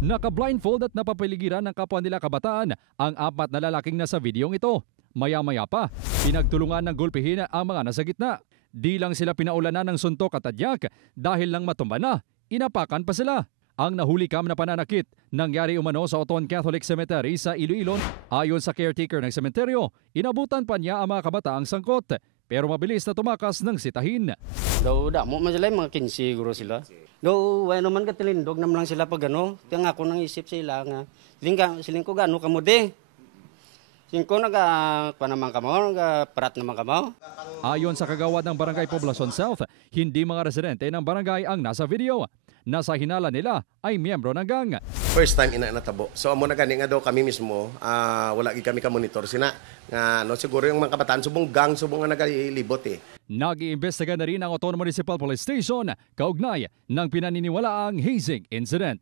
Naka-blindfold at napapaligiran ng kapwa nila kabataan ang apat na lalaking nasa videong ito. Maya-maya pa, pinagtulungan ng gulpihin ang mga nasa gitna. Di lang sila pinaulanan ng suntok at tadyak dahil lang matumba na, inapakan pa sila. Ang nahulikam na pananakit nangyari umano sa Oton Catholic Cemetery sa Iloilo. Ayon sa caretaker ng sementeryo, inabutan pa niya ang mga kabataang sangkot pero mabilis na tumakas ng sitahin. Daw damo man sila, mga 15 siguro sila. Daw wala naman katilindog naman lang sila pag ano. Kaya nga ako nang isip sila nga. Siling ko gaano kamo de. Siling ko naman kamo, parat naman kamo. Ayon sa kagawad ng Barangay Poblacion South, hindi mga residente ng barangay ang nasa video. Nasa hinala nila ay miyembro ng gang. First time ina natabo. So amo na gani nga daw kami mismo, wala gid kami ka monitor sina nga no siguro yung mga kabataan subong gang subong nga nagalibot eh. Nag-iimbestiga na rin ang Oton Municipal Police Station kaugnay ng pinaniniwalaang hazing incident.